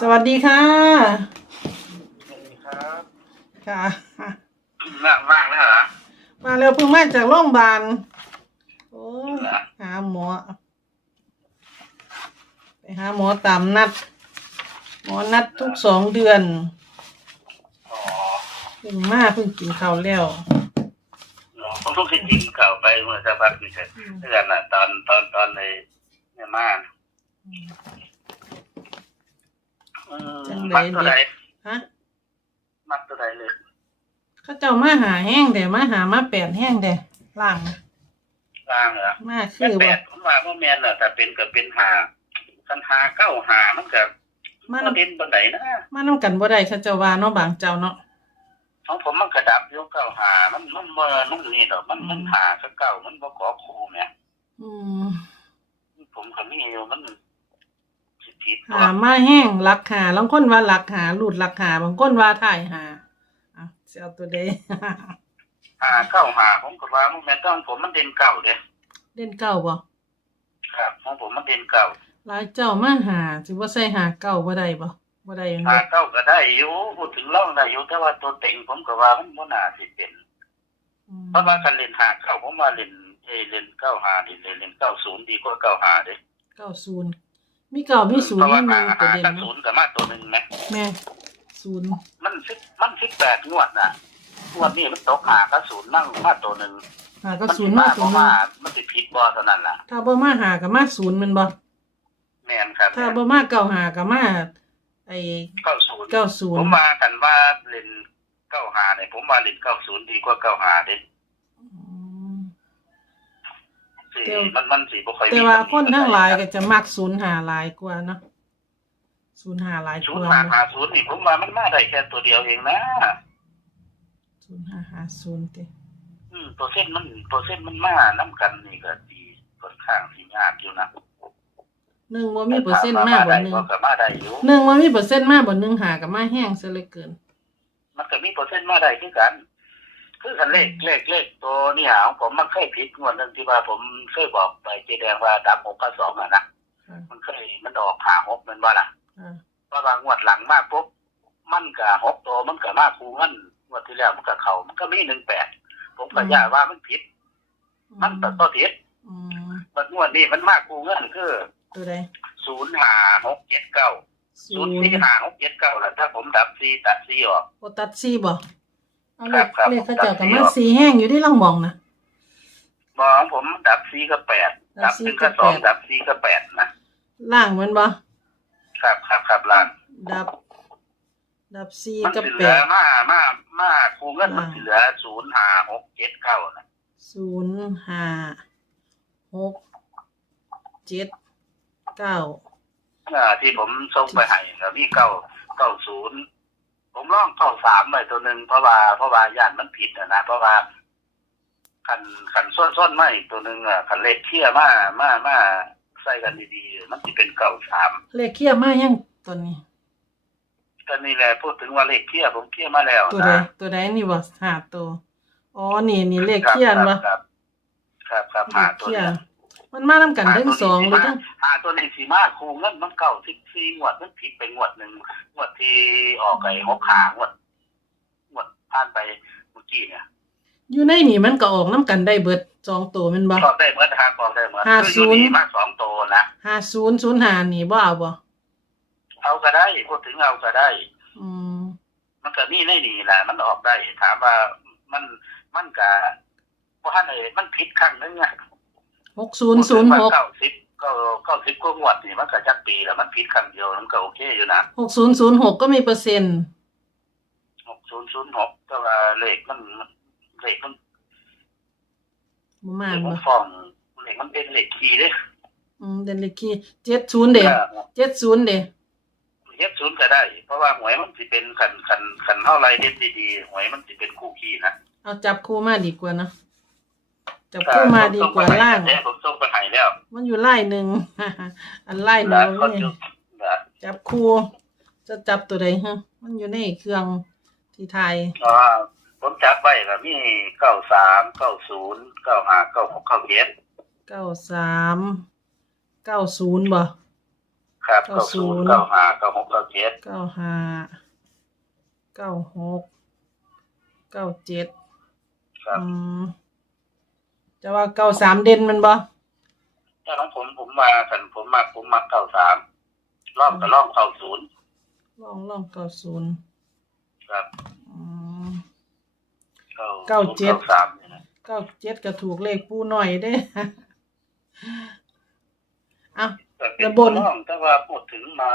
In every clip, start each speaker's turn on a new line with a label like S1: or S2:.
S1: สวัสดีค่ะ
S2: ครับ
S1: ค่ะ
S2: ว่างว่างแล้วเหรอ
S1: มาเร็วเพิ่งมาจากโรงพยาบาล โอ้ยหาหมอ ไปหาหมอตามนัด หมอนัดทุกสองเดือน
S2: อ๋อ
S1: เพิ่งมาเพิ่งกินข้าวแล้ว
S2: ผมต้องคิดจริงเก่าไปเมื่อสักพักหนึงเสร็จเพื่อนน่ะตอนตอนตอนในเนี่ยมาอืม
S1: จังใด
S2: มัดตัวใด
S1: ฮะ
S2: มัดตัวใดเลย
S1: เขาเจ้ามาหาแห้งเด้มาหามาแปดแห้งเด้ล่าง
S2: ล่างเหรอ
S1: มาคื
S2: แม่
S1: อ
S2: แป
S1: ว่า
S2: ดผมว่าพ่อแม่นน่ะแต่เป็นก็เป็นหาคันหาเก้าหามันก็
S1: มา
S2: ก็
S1: นำ
S2: เด่นบันไดนะ
S1: มานำกันบ่ได้เขาเจ้าว่าเนาะบางเจ้าเนาะ
S2: ของผมมันกระดับอยกเก้าหามันมันเมื่อนุ่มนี่ดอกมันมันหาสักเก้ามันบ่ขอครูเนี่ย
S1: อืม
S2: ผมก็มีอยู่มัน สิผิด
S1: หามาแห้งลักหาบางคนว่าลักหาหลุดลักหาบางคนว่าถ่ายหาอะสิเอาตัวใด
S2: หาเก้าหาผมก็ว่ามันแม่นต้องผมมันเด่นเก่าเด้
S1: เล่นเก่าบ่
S2: ครับของผมมันเด่นเก่า
S1: หลายเจ้ามาหาสิว่าใส่หาเก่าบ่ได้บ่บ่ได้หยัง
S2: หา
S1: บ่
S2: เก้าก็ได้อยู่พูดถึงล่องได้อยู่แต่ว่าตัวเต็งผมก็ว่ามันบ่น่าสิเป็น
S1: อืม
S2: เพราะว่าคันเล่นหาเก้าผมว่าเล่นเอยเล่นเก้าหาเล่นเล่นเล่นเก้าศูนย์ดีกว่าเก้าหาเด้
S1: เก้าศูนย์ มีเก่ามีศูน
S2: เพ
S1: ย์
S2: ราะ
S1: มี
S2: ว่า
S1: หนึ่
S2: หาง
S1: ตัว
S2: หา
S1: เด่น
S2: กับ
S1: เนาะ
S2: ศูนย์ก็มาตัวหนึงไหม
S1: แม่ศูนย์
S2: มันสิบมันสิบแปดงวดน่ะงวดนี้มันตกหากับศูนย์นั่งมาตัวหนึง
S1: หาก็
S2: มัน
S1: ศู
S2: สิ
S1: นย์มา
S2: มาเพ
S1: ตัว
S2: ราะ
S1: หนึ
S2: ว่างมันสิผิดบ่เท่านั้นล่ะ
S1: ถ้าบ่มาหาก็มาศูนย์แมันบ่
S2: แม่นครับ
S1: ถ้าบ่มาเก่าหาก็มาไอ้
S2: เก้าศูนย์
S1: เก้าศู
S2: ผ
S1: น
S2: ม
S1: ย์
S2: ว่ากันว่าเล่นเก้าหาเนี่ยผมว่าเล่นเก้าศูนย์ดีกว่าเก้าหาเด้
S1: อืม
S2: สิ
S1: แต่
S2: มันมันสิบ่ค่อยมี
S1: แต่ว่าคนทั้งหลาย
S2: ป
S1: ก็จะมักศูนย์หาหลายกว่าเนาะศูนย์หาหลาย
S2: ศู
S1: ก
S2: นย์
S1: ว่า
S2: หาหาศูนย์นี่ผมว่ามันมาได้แค่ตัวเดียวเองนะ
S1: ศูนย์หาหาศูนย์ติ
S2: อืมตัวเส้นมันตัวเส้นมันมาน้ำกันนี่ก็ดีค่อนข้างสิยากอยู่นะ
S1: หนึ่งบ่มีเปอร์เซ็นต์มากบ่
S2: ได้
S1: หนึ่ง
S2: ก็มาได้อยู่
S1: หนึ่งบ่มีเปอร์เซ็นต์มากบ่หนึ่งหาก็มาแห้งซะเหลือเกิน
S2: มันก็มีเปอร์เซ็นต์มาได้คือกัน คือคันเลขเลขเลขตัวนี่หาของผมมันเคยผิดงวดหนึงที่ว่าผมเคยบอกไปเจแดงว่าดับหกกับสองอะนะ
S1: ค่ะ
S2: มันเคยมันออกหาหกแมันว่าล่ะ
S1: อ่า
S2: เพราะว่างวดหลังมากปุ๊บมันก็หกตัวมันก็มากคูเงินงวดที่แล้วมันก็เขามันก็มีหนึ่งแปดผมก็ย่าว่ามันผิด มันตัดต่อผิด
S1: อืม
S2: มันงวดนี้มันมากคูเงินคือ
S1: ตัวใด
S2: ศูนย์ห้าหกเจ็ดเก้า
S1: ศู
S2: ศูน
S1: น
S2: ย์
S1: ย์
S2: สี่ห้าหกเจ็ดเก้าแล้วถ้าผมดับซีตัดซีออก
S1: โอตัดซี่บ่ เอาเล
S2: ครั
S1: ข
S2: บครับ
S1: เลขเขาเจ้า
S2: ตั
S1: ก็
S2: ดซี่
S1: มา
S2: ออก
S1: สีแห้งอยู่ที่ลังมองนะ
S2: มองผมดับซีก็แปด
S1: ดั
S2: ดั
S1: บบซี
S2: หนึ่ง
S1: ก็
S2: ก็สอง
S1: แปด
S2: ดับซีก็แปดนะ
S1: ล่างมันบ่
S2: ครับครับครับล้าน
S1: ดับ ดับซี่
S2: มัน
S1: กับ
S2: สิเห
S1: แป
S2: ลือ
S1: ด
S2: มามามาคูเงินมัน
S1: อ่า
S2: สิเหลือศูนย์ห้าหกเจ็ดเก้านะ
S1: ศูนย์ห้าหกเจ็ดเก้า
S2: อ่าที่ผมส่งไปให้ก็มีเก้าเก้าศูนย์ ผมลองเก้าสามไปตัวหนึ่งเพราะว่าเพราะว่าย่านมันผิดนะนะเพราะว่าขันขันส้นส้นๆมาอีกตัวหนึ่งอะขันเลขเที่ยมามามาใส่กันดีๆมันจะเป็นเก้าสาม
S1: เลขเคียมายังตัวนี้
S2: ก็นี่แหละพูดถึงว่าเลขเที่ยผมเที่ยมาแล้ว
S1: ตัวใด
S2: นะ
S1: ตัวใดนี่บ่หาตัวอ๋อนี่นี่เลขเคียนบ่
S2: ครับครับครับหาตัว
S1: เคีย
S2: เนี้ย
S1: มันมานํกันทั้งสองหรือทั้ง
S2: หาตัวนี้สีมาคูเงินมันเก่าสิบสี่งวดมันผิดไปงวดหนึ่งงวดที่ออกไอ้หกขางวดงวดผ่านไปเมื่อกี้เนี่ย
S1: อยู่ในนี่มันก็ออกนํกันได้เบิดสองตัวแม่นบ่
S2: ก็ได้เมื่อทางบอกได้เมื่อ
S1: ห้า
S2: คืออยู่
S1: ศูนย์
S2: นี่มาสองตัวนะ
S1: ห้าศูนย์ศูนย์ห้านี่บ่เอาบ่
S2: เอาก็ได้พูดถึงเอาก็ได้
S1: อืม
S2: มันก็นี่ในนี่แหละมันออกได้ถามว่ามันมันก็เพราะท่านเอยมันผิดครั้งนึงไง
S1: หกศูนย์ศูนย์หก
S2: เก้าสิบก็เก้าสิบก็งวดนี่มันก็จักปีแล้วมันผิดครั้งเดียวมันก็โอเคอยู่นะ
S1: หกศูนย์ศูนย์หกก็มีเปอร์เซ็นต์
S2: หกศูนย์ศูนย์หกก็ว่าเลขมันเลขมัน
S1: บ่มา
S2: เลข
S1: บ่
S2: มันฟ้องเลขมันเป็นเลขคีย์เด้
S1: อืมเดนเลขที่เจ็ดศูนย์เด้เจ็ดศูนย์เด้
S2: เฮ็ดศูนย์ก็ได้ เพราะว่าหวยมันสิเป็นขันขันขันเท่าไรเด็ดดีๆหวยมันสิเป็นคู่คีย์นะ
S1: เอาจับคู่มาดีกว่าเนาะ จับคู่มาดีกว่าล่าง
S2: แต่ผมส่งไปให้แล้ว
S1: มันอยู่ไล่หนึ่ง อันไล่ห
S2: ร้า
S1: นึ่
S2: น
S1: ง
S2: เขา
S1: นี่
S2: จุดนะ
S1: จับคู่จะจับตัวใดฮะมันอยู่ในเครื่องที่ไทย
S2: อ๋อผมจับไว้ก็มีเก้าสามเก้าศูนย์เก้าห้าเก้าหกเก้าเจ็ด
S1: เก้าสามเก้าศูนย์บ่
S2: ครับ
S1: เก้า
S2: เก้า
S1: ศู
S2: ศู
S1: น
S2: น
S1: ย์
S2: ย์เก้าห้าเก้าหกเก้าเจ็ด
S1: เก้าห้าเก้าหกเก้าเจ็ด
S2: ครับ
S1: อืม จะว่าเก้าสามเด่นมันบ่
S2: ถ้าของผมผมมากันผมมาผมมาเก้าสามล่องกับล่องเก้าศูนย์
S1: ลองลองเก้าศูนย์
S2: ครับ
S1: อืม
S2: เก้า
S1: เก้าเจ็ด
S2: เก้าสามเนี่ยนะ
S1: เก้าเจ็ดก็ถูกเลขปูหน่อยเด้อะ
S2: แต่เป็
S1: แล้
S2: น
S1: วบน
S2: ล่องแต่ว่าพูดถึงมา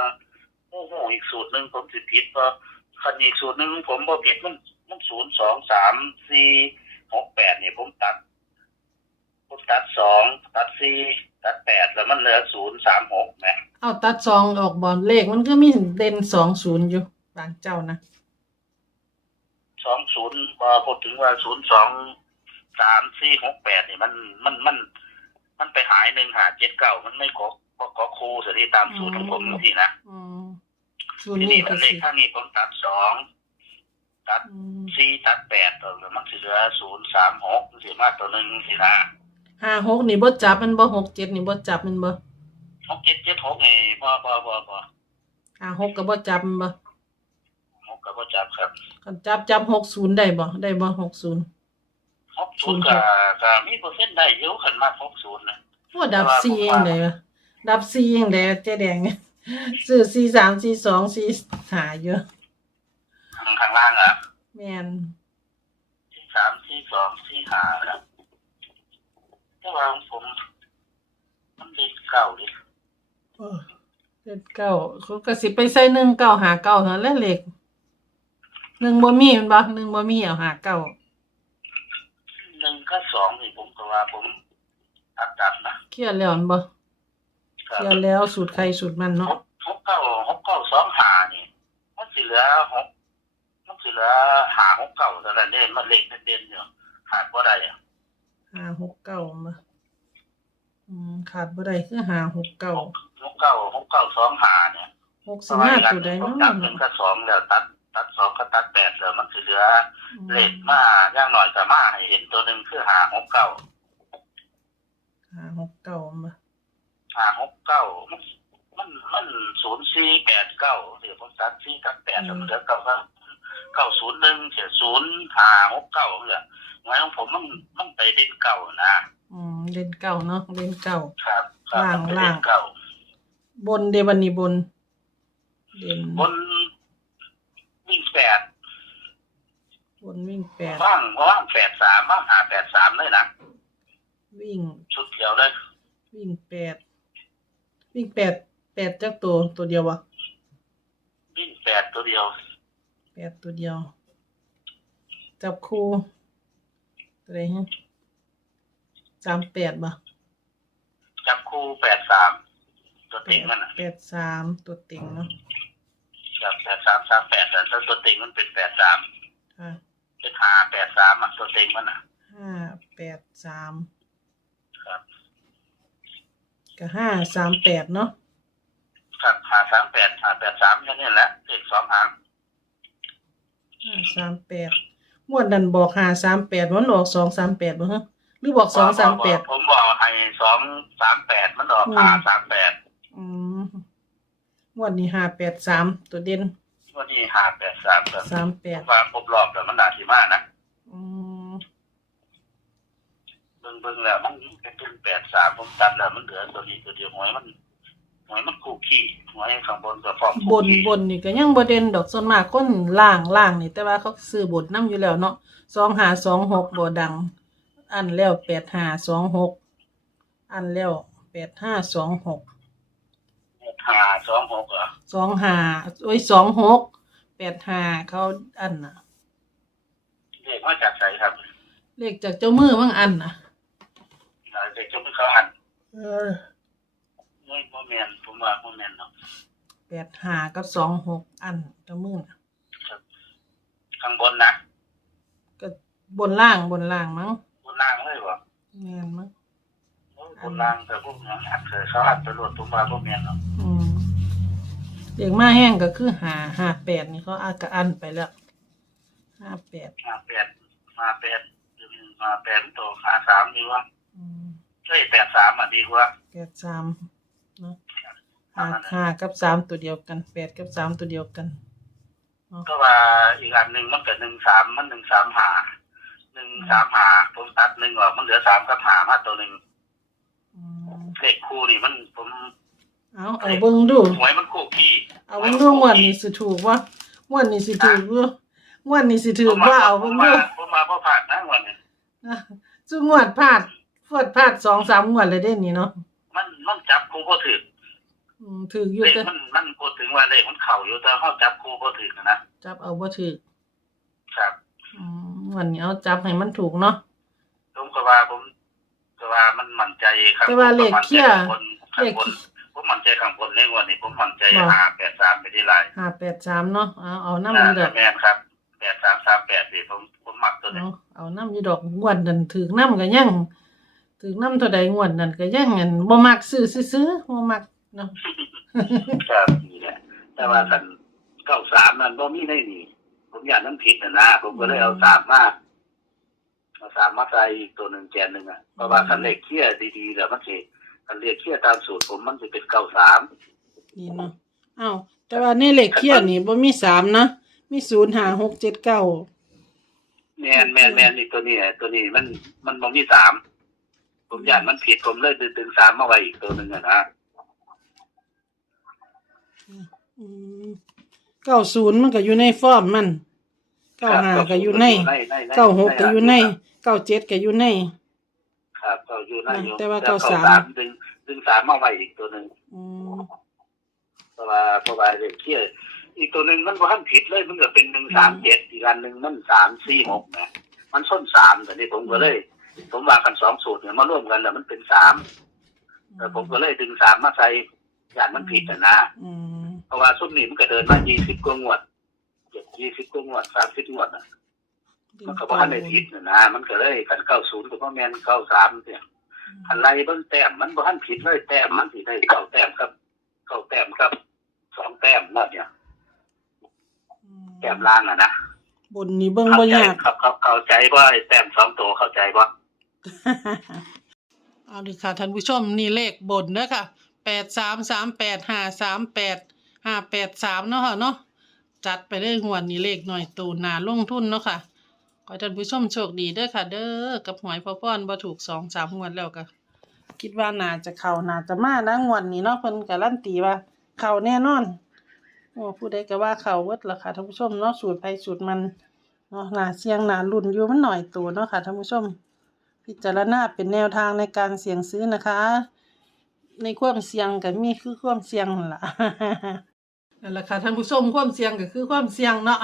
S2: โอ้โหอีกสูตรหนึ่งผมสิผิดเพราะคันอีกสูตรหนึ่งผมบ่ผิดมันมันศูนย์สองสามสี่หกแปดเนี่ยผมตัด ผมตัดสองตัดสี่ตัดแปดแล้วมันเหลือศูนย์สามหกนะ
S1: เอาตัดซองออกบอลเลขมันก็มีเด่นสองศูนย์อยู่บางเจ้านะ
S2: สองศูนย์พอพูดถึงว่าศูนย์สองสามสี่หกแปดนี่มันมันมัน มันไปหายหนึ่งหาเจ็ดเก้ามันไม่กอบ่กอครูสิตามสูตรของผมทีนะ
S1: อืมศูน
S2: ที
S1: ย์
S2: นี้
S1: นี่ก็
S2: เล
S1: สิ
S2: ขข้างนี้ผมตัดสองตัด
S1: อืม
S2: สี่ตัดแปดตัวแล้วมันสิเหลือศูนย์สามหกสิมาตัวหนึ่งสินะ
S1: ห้าหกนี่บ่จับมันบ่หกเจ็ดนี่บ่จับมันบ่
S2: หกเจ็ดเจ็ดหกนี่พอพอพอพอ
S1: ห้าหกก็บ่จับมันบ่
S2: หกก็บ่จับครับ
S1: คันจับจับหกศูนย์ได้บ่ได้บ่หกศูนย์
S2: หกศูนย์ก็ก็มีเปอร์เซ็นต์ได้เยอะขึ้นมากหกศูนย์นะ
S1: ว่าดับซีเองได้บ่ดับซีเองได้เจ๊แดงซื้อซีสามซีสองซีหาเยอะ
S2: ข้างข้างล่างอะ
S1: แม่น
S2: ที่สามที่สองที่ห้าครับ แต่ว่าของผม มันเด็กเก่าดิ
S1: เออเจ็ดเก้าเขาก็สิไปใส่หนึ่งเก้าหาเก้าเท่านั้นแหละเลขหนึ่งบ่มีแมันบ่หนึ่งบ่มีเอาหาเก้า
S2: หนึ่งก็สองนี่ผมก็ว่าผมอัดดับนะ
S1: เคลียร์แล้วแม่นบ่
S2: ค
S1: เครับลียร์แล้วสูตรใครสูตรมัน
S2: ห
S1: เนาะ
S2: กหกเก้าหกเก้าสองหานี่ มันสิเหลือหกมันสิเหลือหาหกเก้าแต่ละเด่นมันเล็กเด่นๆอยู่ขาดบ่ได้อะ
S1: ห้าหกเก้ามาอืมขาดบ่ได้คือห้าหกเก้า
S2: หกเก้าหกเก้าสองหาเนี่ย
S1: หก
S2: เพ
S1: สิ
S2: ราะ
S1: บ
S2: ว่า
S1: ห้า
S2: อย่าง
S1: ตัวใด
S2: ผม
S1: เนาะ
S2: ตัดหนึ่งก็สองแล้วตัด ตัดสองก็ตัดแปดแล้วมันสิเหลือ
S1: อืม
S2: เลขมาอย่างหน่อยก็มาให้เห็นตัวหนึ่งคือหาหกเก้า
S1: ห้าหกเก้ามา
S2: หาหกเก้ามันมันมันศูนย์สี่แปดเก้าเดี๋ยวผมตัดสี่ตัดแปดแล้วมันเหลือเก้าเก้า เก้าศูนย์หนึ่งเสียศูนย์หาหกเก้าเนี่ยหมายของผมมันมันไปเด่นเก้านะ
S1: อืมเล่นเก้าเนาะเล่นเก้า
S2: ครับครับ
S1: ล่าง
S2: มันไป
S1: ล่าง
S2: เด่นเก้า
S1: บนเดวันนี้บนเด่น
S2: บนวิ่งแปด
S1: บนวิ่งแปด
S2: ว่างว่างแปดสามว่างหาแปดสามเลยนะ
S1: วิ่ง
S2: ชุดเดียวเลย
S1: วิ่งแปดวิ่งแปดแปดจักตัวตัวเดียววะ
S2: วิ่งแปดตัวเดียว
S1: แปดตัวเดียว จับคู่ตัวไหนฮะสามแปดบ่
S2: จับคู่แปดสามตัว
S1: แป
S2: ติง
S1: ด
S2: มันนะ
S1: แปดสามตัวเต็งเนาะ
S2: จับแปดสามสามแปดแต่ถ้าตัวติงมันเป็นแปดสาม
S1: ค่ะ
S2: เป็นหาแปดสามอะตัวติงมันนะ
S1: ห้าแปดสาม
S2: ครับ
S1: กับห้าสามแปดเนาะ
S2: ครับหาสามแปดหาแปดสามแค่นี้แหละเลขสองหาง
S1: ห้าสามแปดงวดนั้นบอกห้าสามแปดมันออกสองสามแปดบ่ฮะหรือบอกสองสามแปด
S2: ผมบอกให้สองสามแปดมันออก
S1: อืม
S2: หาสามแปด
S1: อืมงวดนี้ห้าแปดสามตัวเด่น
S2: วันนี้หาแปดสามแบบ
S1: สามแป
S2: ผ
S1: ด
S2: มว่าครบรอบแล้วมันหนาทีมากนะ
S1: อืม
S2: เบิ่งเบิ่งแล้วมันเป็นแปดสามผมตัดแล้วมันเหลือตัวนี้ตัวเดียวหวยมัน หวยมันคู่ขี้หวยข้างบนกับฟอม
S1: บ
S2: คู่
S1: น
S2: ขี้
S1: บนนี่ก็ยังบ่เด่นดอกส่วนมากคนล่างล่างนี่ แต่ว่าเขาซื้อบทนํอยู่แล้วเนาะสองหาสองหกบ่ดัง อันแล้วแปดหาสองหกอันแล้วแปดห้าสองหก
S2: หาสองหกเหรอ
S1: สองหาโอ้ยสองหกแปดหาเขาอันน่ะ
S2: เลขมาจากใสครับ
S1: เลขจากเจ้ามือมั่งอันน่ะ
S2: เด็กจะไม่เขาหัน
S1: เออ
S2: ไม่โมเมนผมว่าโมเมนเนาะ
S1: แปดหากับสองหกอันเจ้ามือน่ะ
S2: ข้างบนนะ
S1: ก็บนล่างบนล่างมั้ง
S2: บนล่างเลยวะ
S1: แม่นมั้ง
S2: บนล่างแต่พวกนี้หัดเคยเขาหัดไปรวดตุ้มมาโมเมนเนาะ
S1: อืมเด็กมาแห้งก็คือหาหาแปดนี่เขาอากะอันไปแล้วห้าแปด
S2: มาแปดมาแปดมาแปดตัวหาสามดีวะ
S1: อืม
S2: เฮ้ยแปดสามอะดีกว่า
S1: แปดสาม เนาะหหาหากับสามตัวเดียวกันแปดกับสามตัวเดียวกัน
S2: ก็ว่าอีกอันหนึ่งมันเกิดหนึ่งสามมันหนึ่งสามหาหนึ่งสามหาผมตัดหนึ่งออกมันเหลือสามกับหามาตัวหนึ่ง
S1: อืม
S2: เลขคู่นี่มันผม
S1: เอาเอาเบิ่งดู
S2: หวยมันคู่ขี้
S1: เอาเบิ่งดูงวดนี้สิถูกบ่งวดนี้สิถูกบ่งวดนี้สิถูกบ่เอา
S2: ผ
S1: เบิ่
S2: ม
S1: ง
S2: มา
S1: ดู
S2: ผมมาเพราะผ่านนะวันนี้
S1: นะซุงวดพลาดฟวดพลาดสองสามงวดเลยเด้นี่เนาะ
S2: มันมันจับคู่ก็ถือ
S1: อืมถูกอยู่
S2: เลข
S1: แต่
S2: มันมันพูดถึงว่าเลขมันเข่าอยู่แต่เขาจับคู่ก็ถือนะ
S1: จับเอาบ่ถูก
S2: ครับ
S1: อืมวันนี้เอาจับให้มันถูกเนาะ
S2: ผมก็ว่าผมก็ว่ามันมั่นใจครับ
S1: แต่ว่าเลขเขี้ย
S2: ผมมั่นใจข้างบนข้างบนผมมั่นใจข้างบนในวันนี้ผมมั่นใจ
S1: บ่
S2: หาแปดสามไปที่ไร
S1: ห้าแปดสามเนาะเอาเอาน้ำอยู่ดอก
S2: แม่นครับแปดสามสามแปดสิผมผมมักตัวนี้
S1: เอาเอาน้ำอยู่ดอกงวดนั่นถือน้ำก็ยังถือน้ำเท่าใดงวดนั่นก็ยังอันบ่มักซื้อซื้อๆบ่มัก เนาะ
S2: ครับนี่แหละแต่ว่าสันเก้าสามมันบ่มีได้นี่ ผมอยากนั้นผิดนะนะผมก็เลยเอาสามมาเอาสามมาใส่อีกตัวหนึ่งแกนหนึ่งอะเพราะว่าคันเลขเคี่ยดีๆแล้วมันสิคันเลขเคี่ยตามสูตรผมมันจะเป็นเก้าสาม
S1: นี่เนาะอ้าวแต่ว่าในเลขเคียนี่บ่มีสามนะมีศูนย์ห้าหกเจ็ดเก้า
S2: แมนแมนแมนนี่ตัวนี้ตัวนี้มันมันบ่มีสามผมอยากมันผิดผมเลยดึงสามมาไว้อีกตัวหนึ่งอะนะ
S1: อืม เก้าศูนย์มันก็อยู่ในฟอร์มมันเก้าห้าก็อยู่ในเก้าหกก็อยู่ในเก้าเจ็ดก็อยู่ใน
S2: ครับก็อยู่ในอยู่
S1: แต่ว่า
S2: ล้
S1: เก้าสาม
S2: ดึงดึงสามมาไว้อีกตัวหนึ่ง
S1: อืม
S2: เพราะว่าเพราะว่าเลขเคี่ยอีกตัวหนึ่งมันบ่ทันผิดเลยมันก็เป็นหนึ่งสามเจ็ดอีกอันหนึ่งมันสามสี่หกนะมันส้นสามแต่นี่ผมก็เลย ผมว่ากันสองสูตรเนี่ยมาร่วมกันแล้วมันเป็นสามแต่ผมก็เลยดึงสามมาใส่ยานมันผิดนะนะ
S1: อืม
S2: เพราะว่าซุ่มนี้มันก็เดินมายี่สิบกว่างวดเจ็ดยี่สิบกว่างวดสามสิบงวดนะมันก็บ่ทันได้ผิดนะนะมันก็เลยกันเก้าศูนย์กับพ่อแม่นเก้าสามเนี่ยอันไรเบิ้งแต้มมันบ่ทันผิดเลยแต้มมันสิได้เก้าแต้มครับเก้าแต้มครับสองแต้มนั่นเนี่ยแต้มล่างอะนะ
S1: บนนี้เบิ่ง
S2: เข้า
S1: บ่
S2: ใจ
S1: ยาก
S2: ครับครับเข้าใจว่าไอ้แต้มสองตัวเข้าใจว่า
S1: เอาดิค่ะท่านผู้ชมนี่เลขบนเด้อค่ะแปดสามสามแปดห้าสามแปด ห้าแปดสามเนาะค่ะเนาะจัดไปได้หวนนี่เลขหน่อยตูนาลงทุนเนาะค่ะขอท่านผู้ชมโชคดีเด้อค่ะ เด้อกับหวยพ่อป้อนบ่ถูกสองสามงวดแล้วก็คิดว่าน่าจะเข้าน่าจะมานะงวดนี้เนาะเพิ่นการันตีว่า เข้าแน่นอนโอ้ผู้ใดก็ว่าเข้าเวิดละค่ะท่านผู้ชมเนาะสูตรไปสูตรมันเนาะนาเสี่ยงนาลุ้นอยู่มันหน่อยตัวเนาะค่ะท่านผู้ชม พิจารณาเป็นแนวทางในการเสี่ยงซื้อนะคะ ในความเสี่ยงก็มีคือความเสี่ยงล่ะ นั่นแหละค่ะท่านผู้ชมความเสี่ยงก็คือความเสี่ยงเนาะ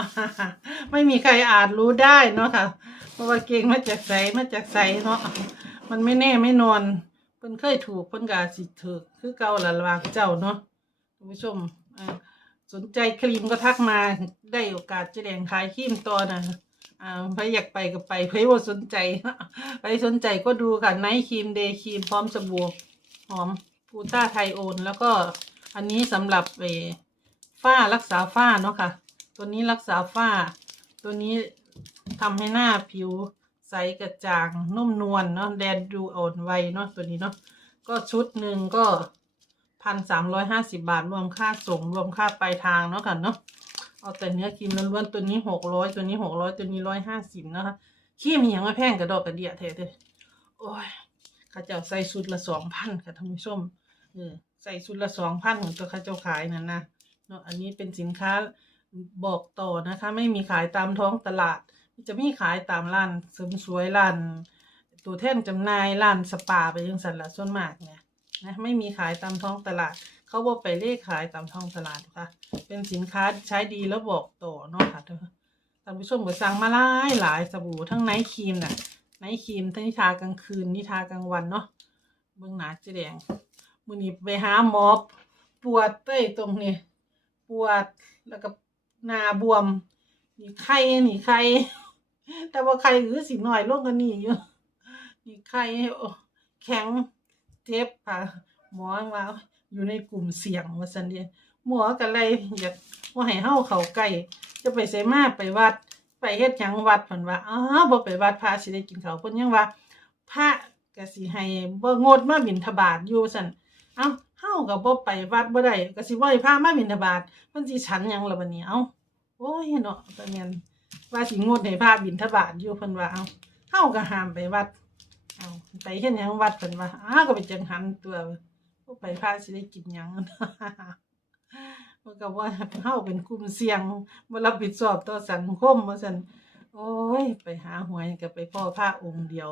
S1: ไม่มีใครอาจรู้ได้เนาะค่ะเพราะว่าเก่งมาจากใสมาจากใสเนาะมันไม่แน่ไม่นอนเพิ่นเคยถูกเพิ่นก็อาสิถูกคือเก่าละระหว่างเจ้าเนาะท่านผู้ชมสนใจครีมก็ทักมาได้โอกาสจะแดงขายครีมตัวนะอ่าใครอยากไปก็ไปใครว่าสนใจใครสนใจก็ดูค่ะไนท์ครีมเดย์ครีมพร้อมสบู่หอมฟูต้าไทโอน แล้วก็อันนี้สำหรับเอ ฝ้ารักษาฝ้าเนาะค่ะ ตัวนี้รักษาฝ้า ตัวนี้ทำให้หน้าผิวใสกระจ่างนุ่มนวลเนาะแดนดูอ่อนวัยเนาะตัวนี้เนาะก็ชุดหนึ่งก็พันสามร้อยห้าสิบาท รวมค่าส่งรวมค่าปลายทางเนาะค่ะเนาะเอาแต่เนื้อครีมล้วนๆตัวนี้หกร้อยตัวนี้หกร้อยตัวนี้ร้อยห้าสิบนะคะครีมอหย่างมาแพงกระดอกกระเดียแท้เลยโอ้ยข้าเจ้าใส่ชุดละสองพันค่ะท่านผู้ชมเออใส่ชุดละสองพันของตัวข้าเจ้าขายนั่นนะ เนาะอันนี้เป็นสินค้าบอกต่อนะคะ ไม่มีขายตามท้องตลาด จะมีขายตามร้านเสริมสวยร้านตัวแท่นจำหน่ายร้านสปาไปยังสันละส่วนมากเนี่ยนะไม่มีขายตามท้องตลาด เขาบอกไปเลขขายตามท้องตลาดค่ะ เป็นสินค้าใช้ดีแล้วบอกต่อเนาะค่ะท่านผู้ชมก็สั่งมาหลายหลายสบู่ทั้งไนท์ครีมน่ะไนท์ครีมทั้งนิทากลางคืนนิทากลางวันเนาะเบื้องหนาเจแดงมือนี้ไปหาหมอปวดเต้ยตรงนี้ ปวดแล้วก็หน้าบวมนี่ไข้นี่ไข้แต่ว่าไข้คือสิหน่อยลงกันนี่อยู่นี่ไข้แข็งเจ็บค่ะ หมอว่าอยู่ในกลุ่มเสี่ยงว่าซั่นเดียหมอก็เลยอยากว่าให้เฮาเขาใกล้จะไปไสมาไปวัด ไปเฮ็ดหยังวัดเพิ่นว่าอ้าวบ่ไปวัดพระสิได้กินเขาวเพิ่นยังว่าพระก็สิให้บ่งดมาบิณฑบาตอยู่ซั่นเอ้า เฮาก็บ่ไปวัดบ่ได้ก็สิบ่ให้พามาบิณฑบาตเพิ่นสิฉันหยังล่ะบัดนี้เอ้าโอ้ยเนาะตอนนั้นว่าสิงดให้พาบิณฑบาตอยู่เพิ่นว่าเอ้าเฮาก็ห้ามไปวัดเอาไปเฮ็ดหยังวัดเพิ่นว่าอ้าก็ไปจังหันตัวบ่ไปพาสิได้กินหยังมันก็ว่าเฮาเป็นกลุ่มเสี่ยงบ่รับผิดชอบต่อสังคมว่าซั่นโอ้ย ไปหาหวยก็ไปพ่อพระองค์เดียว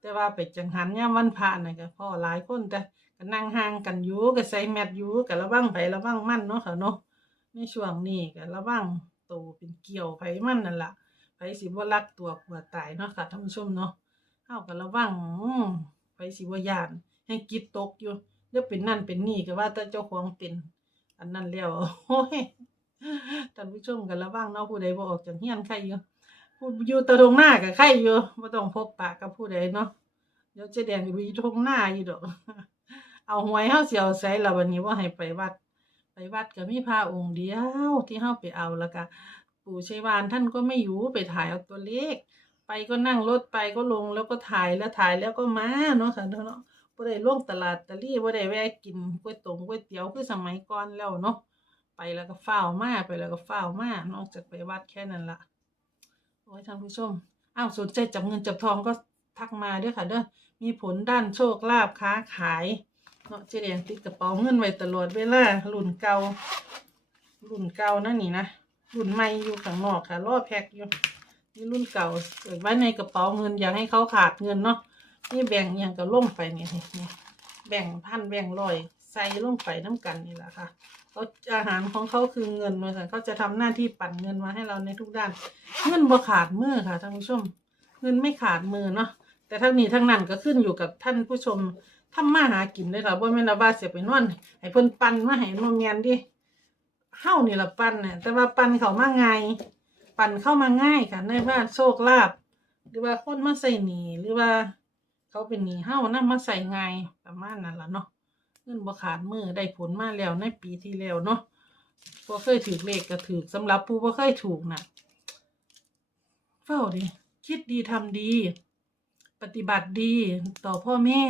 S1: แต่ว่าไปจังหันยามวันพระน่ะก็พ่อหลายคนแต่ ก็นั่งห่างกันอยู่ก็ใส่แมสอยู่ก็ระวังไประวังมันเนาะค่ะเนาะในช่วงนี้ก็ระวังโตเป็นเกี่ยวไผมันนั่นล่ะไผสิบ่รักตัวกลัวตายเนาะค่ะท่านผู้ชมเนาะเฮาก็ระวังไผสิบ่ย่านให้กิดตกอยู่เดี๋ยวเป็นนั่นเป็นนี่ก็ว่าแต่เจ้าของเป็น อันนั้นแล้วโอ้ยท่านผู้ชมก็ระวังเนาะผู้ใดบ่ออกจากเฮียนใครอยู่ผู้อยู่ตะตรงหน้าก็ใครอยู่บ่ต้องพบปะกับผู้ใดเนาะเดี๋ยวจะแดงอยู่อยู่ตรงหน้าอยู่ดอก เอาหวยเฮาสิเอาใส่ละวันนี้ว่าให้ไปวัด ไปวัดก็มีพระองค์เดียวที่เฮาไปเอาแล้วก็ปู่ชัยวานท่านก็ไม่อยู่ไปถ่ายเอาตัวเลข ไปก็นั่งรถไปก็ลงแล้วก็ถ่ายแล้วถ่ายแล้วก็มาเนาะค่ะเนาะบ่ได้ลงตลาดตะลี่บ่ได้แวะกินก๋วยตงก๋วยเตี๋ยวคือสมัยก่อนแล้วเนาะไปแล้วก็ฟ้ามาไปแล้วก็ฟ้ามานอกจากไปวัดแค่นั้นละโอ้ยท่านผู้ชมอ้าวสนใจจับเงินจับทองก็ทักมาด้อค่ะเด้อมีผลด้านโชคลาภค้าขาย เนาะเจ๊แดงติดกระเป๋าเงินไว้ตลอดเวลารุ่นเก่ารุ่นเก่านั่นนี่นะรุ่นใหม่อยู่ข้างนอกค่ะรอแพ็คอยู่นี่รุ่นเก่าเก็บไว้ในกระเป๋าเงินอย่าให้เขาขาดเงินเนาะนี่แบ่งอย่างก็ลงไปนี่นี่นี่แบ่งพันแบ่งร้อยใส่ลงไปน้ำกันนี่แหละค่ะเขาอาหารของเขาคือเงินมาสันเขาจะทำหน้าที่ปั่นเงินมาให้เราในทุกด้าน เงินบ่ขาดมือค่ะท่านผู้ชม เงินไม่ขาดมือเนาะแต่ทั้งนี้ทั้งนั้นก็ขึ้นอยู่กับท่านผู้ชม ทำมาหากินเลยค่ะบ่แม่นว่าเสียไปนอนให้เพิ่นปั่นมาให้โรงเรียนดิเฮานี่ละปั่นน่ะแต่ว่าปั่นเขามาง่ายปั่นเข้ามาง่ายค่ะในว่าโชคลาภหรือว่าคนมาใส่หนีหรือว่า เขาเป็นหนี้เฮานำมาใส่ง่ายประมาณนั้นละเนาะเงินบ่ขาดมือได้ผลมาแล้วในปีที่แล้วเนาะบ่เคยถือเลขก็ถือสำหรับผู้บ่เคยถูกน่ะเฝ้าดิคิดดีทำดี ปฏิบัติดีต่อพ่อแม่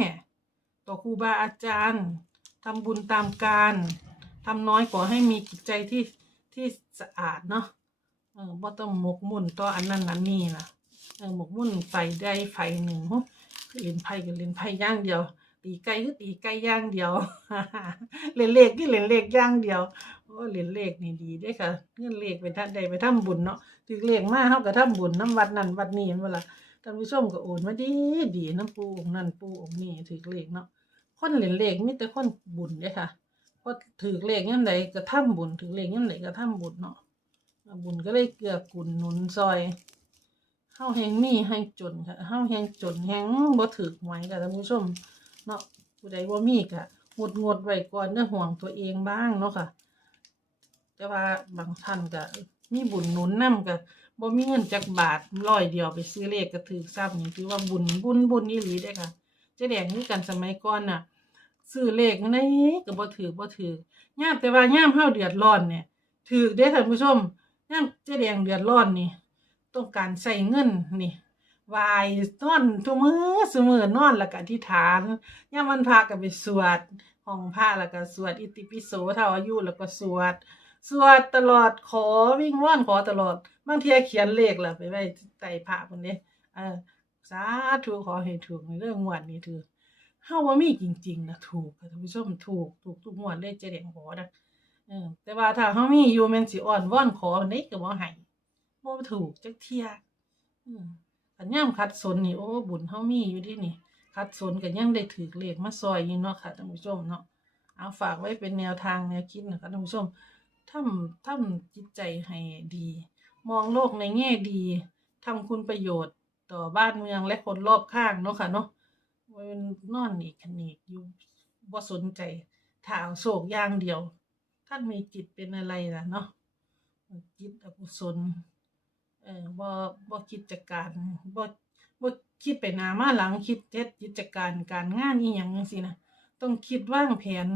S1: ต่อครูบาอาจารย์ทำบุญตามการทำน้อยขอให้มีจิตใจที่ที่สะอาดเนาะเออบ่ต้องหมกมุ่นต่ออันนั้นอันนี้ล่ะเออหมกมุ่นไฟใดไฟหนึ่งเล่นไพ่ก็เล่นไพ่ย่างเดียว ตีไก่ก็ตีไก่ย่างเดียวเล่นเลขที่เล่นเลขย่างเดียวโอ้เล่นเลขนี่ดีเด้ค่ะเงินเลขไปทัดใดไปทำบุญเนาะถือเลขมาเฮาก็ทำบุญน้ำวัดนั่นวัดนี้เห็นบ่ล่ะ ท่านผู้ชมก็โอนมาดีดีน้ำปูองนั่นปูองนี้ถือเลขเนาะคนเล่นเลขมีแต่คนบุญเด้ค่ะพอถือเลขยามใดก็ทำบุญถือเลขยามใดก็ทำบุญเนาะบุญก็เลยเกื้อกูลหนุนซอยเฮาแฮงมีให้จนค่ะเฮาแฮงจนแฮงบ่ถึกหวยค่ะท่านผู้ชมเนาะผู้ใดบ่ามีก็งดงดไว้ก่อนเด้อห่วงตัวเองบ้างเนาะค่ะ แต่ว่าบางท่านก็มีบุญหนุนนำก็ บ่มีเงินจักบาทร้อยเดียวไปซื้อเลขก็ถือซ้ำนี่ถือว่าบุญบุญบุญอีหลีเด้อค่ะเจ๊แดงคือกันสมัยก่อนน่ะ ซื้อเลขไหนก็บ่ถือบ่ถือยามแต่ว่าย่ามเฮาเดือดร้อนเนี่ยถือเด้อท่านผู้ชมยามเจ๊แดงเดือดร้อนนี่ ต้องการใส่เงินนี่วายนอนทุกมือสมือนอนแล้วก็อธิษฐานย่ามวันพระก็ไปสวดห้องพระแล้วก็สวดอิติปิโสเท่าอายุแล้วก็สวด สวดตลอดขอวิ่งว่อนขอตลอดบางทีเขียนเลขล่ะไปไว้ใต้พระพุ่นเด้เออสาธุขอให้ถูกในเรื่องงวดนี้ถือเฮาว่ามีจริงๆนะถูกค่ะท่านผู้ชมถูกถูกทุกงวดเลยเจะแดงขอนะเออแต่ว่าถ้าเฮามีอยู่แม่นสิอ่อนว่อนขอนนี้ก็บ่ให้บ่ถูกจักเทียอืมอันย่ามคัดสนนี่โอ้บุญเฮามีอยู่ที่นี่คัดสนก็ยังได้ถือเลขมาซอยอยู่เนาะค่ะท่านผู้ชมเนาะเอาฝากไว้เป็นแนวทางแนวคิดนะคะท่านผู้ชม ทำทำจิตใจให้ดี มองโลกในแง่ดีทำคุณประโยชน์ต่อบ้านเมืองและคนรอบข้างเนาะค่ะเนาะมันนอนนี่คันนี่อยู่บ่สนใจถ้าเอาโศกอย่างเดียว ท่านมีจิตเป็นอะไรล่ะเนาะจิตอกุศลเออบ่บ่คิดจัดการบ่บ่คิดไปหน้ามาหลังคิดเฮ็ดกิจการการงานอีหยังจังซี่นะต้องคิดวางแผน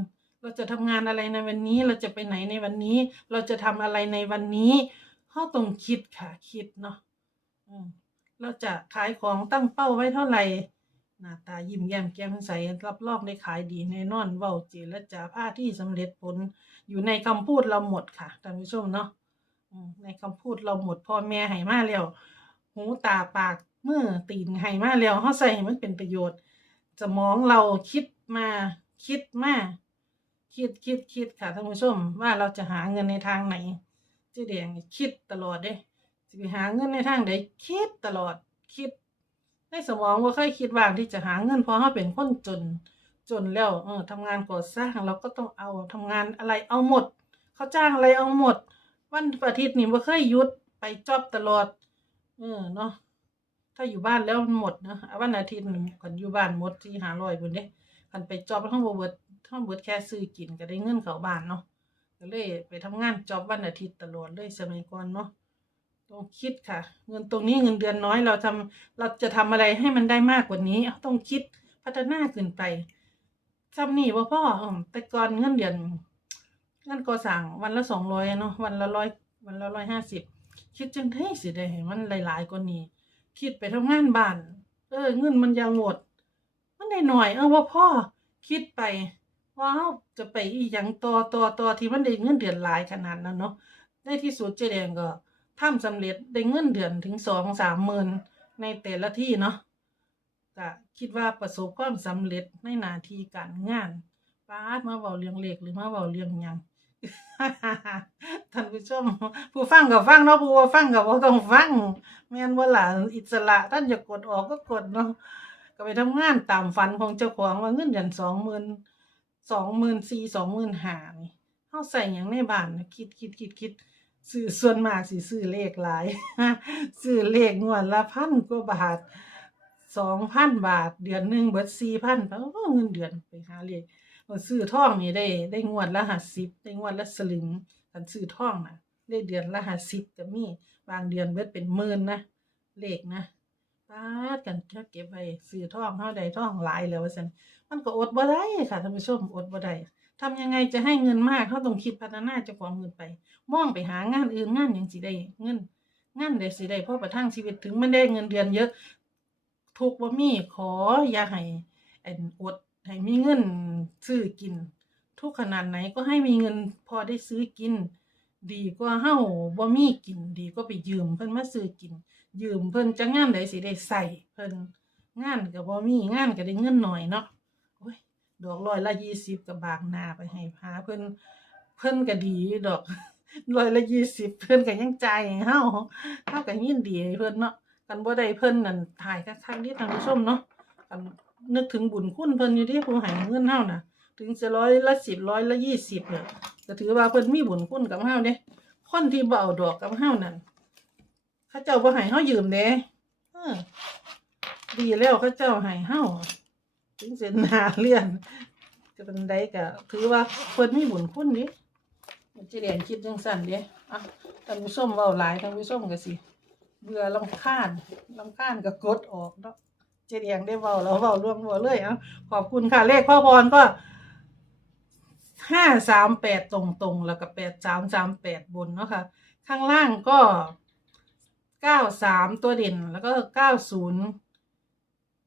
S1: เราจะทำงานอะไรในวันนี้ เราจะไปไหนในวันนี้ เราจะทำอะไรในวันนี้เฮาต้องคิดค่ะคิดเนาะอืมเราจะขายของตั้งเป้าไว้เท่าไหร่หน้าตายิ้มแย้มแก้มใสรับรองได้ขายดีแน่นอนเว้าเจรจาผ้าที่สำเร็จผล อยู่ในคำพูดเราหมดค่ะท่านผู้ชมเนาะในคำพูดเราหมดพ่อแม่ให้มาแล้ว หูตาปากมือตีนให้มาแล้วเฮาใส่ให้มันเป็นประโยชน์สมองเราคิดมาคิดมา คิดคิดคิดค่ะท่านผู้ชมว่าเราจะหาเงินในทางไหนเจ๊แดงนี่คิดตลอดเด้สิไปหาเงินในทางใดคิดตลอดคิด ในสมองว่าเคยคิดว่างที่จะหาเงินเพราะเราเป็นคนจน จนแล้วเออทำงานก่อสร้างเราก็ต้องเอาทำงานอะไรเอาหมด เขาจ้างอะไรเอาหมด วันอาทิตย์นี่บ่เคยหยุดไปจอบตลอด เออเนาะถ้าอยู่บ้านแล้วมันหมดเนาะวันอาทิตย์นี่คันอยู่บ้านหมดที่หาร้อยพุ่นเด้คันไปจอบทั้งบ่เบิด ทั้งเบิดแค่ซื้อกินก็ได้เงินเขาบ้านเนาะก็เลยไปทำงานจอบวันอาทิตย์ตลอดเลยสมัยก่อนเนาะต้องคิดค่ะ เงินตรงนี้เงินเดือนน้อยเราทำเราจะทำอะไรให้มันได้มากกว่านี้ต้องคิดพัฒนาขึ้นไปจำนี่ว่าพ่อแต่ก่อนเงินเดือนเงินก่อสร้างวันละสองร้อยเนาะวันละร้อยวันละร้อยห้าสิบคิดจังไดสิได้ให้มันหลายๆกว่านี้ คิดไปทำงานบ้าน เออเงินมันยังหมด มันได้หน่อย เออว่าพ่อคิดไป ว่าเราจะไปอีหยังต่อต่อต่อที่มันได้เงินเดือนหลายขนาดนั้นเนาะในที่สุดเจ๊แดงก็ทำสำเร็จได้เงินเดือนถึงสองสามหมื่นในแต่ละที่เนาะก็คิดว่าประสบความสำเร็จในหน้าที่การงานป้าดมาเว้าเรื่องเลขหรือมาเว้าเรื่องหยัง ท่านผู้ชมผู้ฟังก็ฟังเนาะผู้บ่ฟังก็บ่ต้องฟังแม่นบ่าหล่ะอิสระท่านจะกกดออกก็กดเนาะก็ไปทำงานตามฝันของเจ้าของว่าเงินเดือน20,000 24,000 25,000นี่ สองหมื่นสี่สองหมื่นห้าเฮาใส่หยังในบ้านนะคิดคิดคิดคิดซื้อส่วนมากสิซื้อเลขหลายซื้อเลขงวดละพันกว่าบาท2,000บาท เดือนหนึ่งเบิด4,000โอ้เงินเดือนไปหาเลขซื้อทองนี่ได้ ได้งวดละห้าสิบได้งวดละสลึงกันซื้อทองนะได้เดือนละห้าสิบก็มีบางเดือนเบิดเป็นหมื่นนะเลขนะ ปาดกันถ้าเก็บไว้ซื้อทองเฮาได้ทองหลายแล้วว่าซั่นมันก็อดบ่ได้ค่ะท่านผู้ชมอดบ่ได้ทำยังไงจะให้เงินมากเฮาต้องคิดพัฒนาเจ้าของเงินไป มองไปหางานอื่นงานหยังสิได้เงินงานได้สิได้พอประทังชีวิตถึงมันได้เงินเดือนเยอะ ทุกบ่มีขออย่าให้อันอดให้มีเงินซื้อกิน ทุกขนาดไหนก็ให้มีเงินพอได้ซื้อกิน ดีกว่าเฮาบ่มีกินดีกว่าไปยืมเพิ่นมาซื้อกิน ยืมเพิ่นจะงานใดสิได้ใส่เพิ่นงานก็บ่มีงานก็ได้เงินหน้อยเนาะโอ้ยดอกร้อยละ20ก็บางหน้าไปให้หาเพิ่นเพิ่นก็ดีดอกร้อยละ20เพิ่นก็ยังให้เฮาเฮาก็ยินดีให้เพิ่นเนาะกันบ่ได้เพิ่นนั่นถ่ายคักๆนี่ท่านผู้ชมเนาะกันนึกถึงบุญคุณเพิ่นอยู่ที่ผู้ให้เงินเฮาน่ะ ถึงจะร้อยละสิบร้อยละยี่สิบเนี่ย ก็ถือว่าเพิ่นมีบุญคุณกับเฮาเด้คนที่เอาดอกกับเฮานั่นเขาเจ้าบ่ให้เฮายืมเด้เออดีแล้วเขาเจ้าให้เฮาถึงเส้นหนาเลื่อนจะเป็นใดก็ถือว่าเพิ่นมีบุญคุณดิจิเรียนคิดจังซั่นเด้อะท่านผู้ชมเว้าหลายท่านผู้ชมก็สิเบื่อลำคาญลำคาญก็กดออกเนาะเจเดียงได้เบาแล้วเบาร่วงหัวเลยอะขอบคุณค่ะเลขพ่อพรก็ ห้าสามแปดตรงๆ แล้วก็แปดสามสามแปดบนเนาะค่ะข้างล่างก็เก้าสามตัวเด่นแล้วก็เก้าศูนย์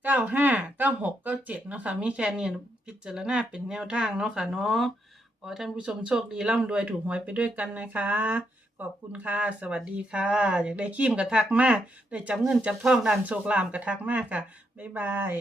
S1: เก้าห้าเก้าหกเก้าเจ็ดเนาะค่ะมีแค่นี้พิจารณาเป็นแนวทางเนาะค่ะเนาะขอท่านผู้ชมโชคดีร่ำรวยถูกหวยไปด้วยกันนะคะ ขอบคุณค่ะ สวัสดีค่ะ อยากได้ขีมกระทักมาก ได้จับเงินจับทองดันโชคลามกระทักมากค่ะ บ๊ายบาย